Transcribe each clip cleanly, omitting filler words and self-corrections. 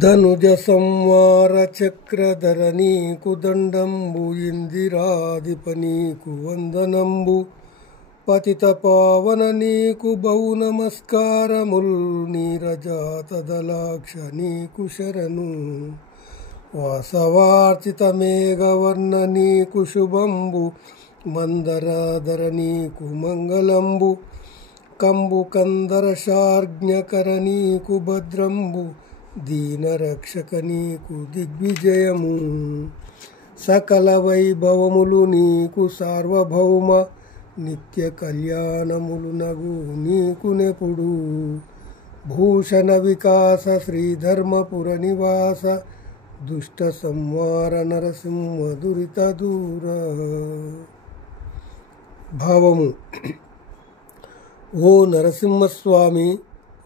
ధనుజ సంవార చక్రధర నీకు దండంబు, ఇందిరాధిప నీకు వందనంబు, పతిత పావన నీకు బహు నమస్కారముల్, నీరజాత దళాక్ష నీకు శరణు, వాసవార్చిత మేఘవర్ణ నీకు శుభంబు, మందరాధర నీకు మంగళంబు, కంబు కందర శార్జ్ఞకర నీకు భద్రంబు, దీనరక్షక నీకు దిగ్విజయము, సకల వైభవములు నీకు సార్వభౌమ, నిత్య కళ్యాణములు నగు నీకు నెపుడు, భూషణ వికాస శ్రీధర్మపుర నివాస, దుష్ట సంవార నరసింహ దురిత దూర. భావము: ఓ నరసింహస్వామి,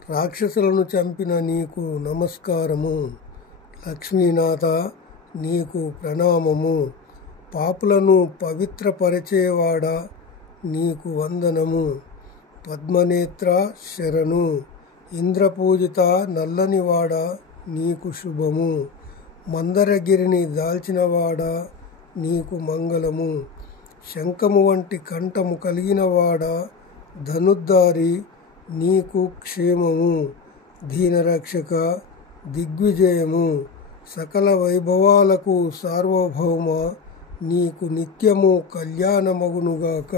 రాక్షసులను చంపిన నీకు నమస్కారము. లక్ష్మీనాథ, నీకు ప్రణామము. పాపులను పవిత్రపరిచేవాడా, నీకు వందనము. పద్మనేత్ర శరణు. ఇంద్రపూజిత నల్లనివాడా, నీకు శుభము. మందరగిరిని దాల్చినవాడా, నీకు మంగళము. శంఖము వంటి కంఠము కలిగినవాడా, ధనుద్ధారి, నీకు క్షేమము. దీనరక్షక, దిగ్విజయము. సకల వైభవాలకు సార్వభౌమ, నీకు నిత్యము కళ్యాణమగునుగాక.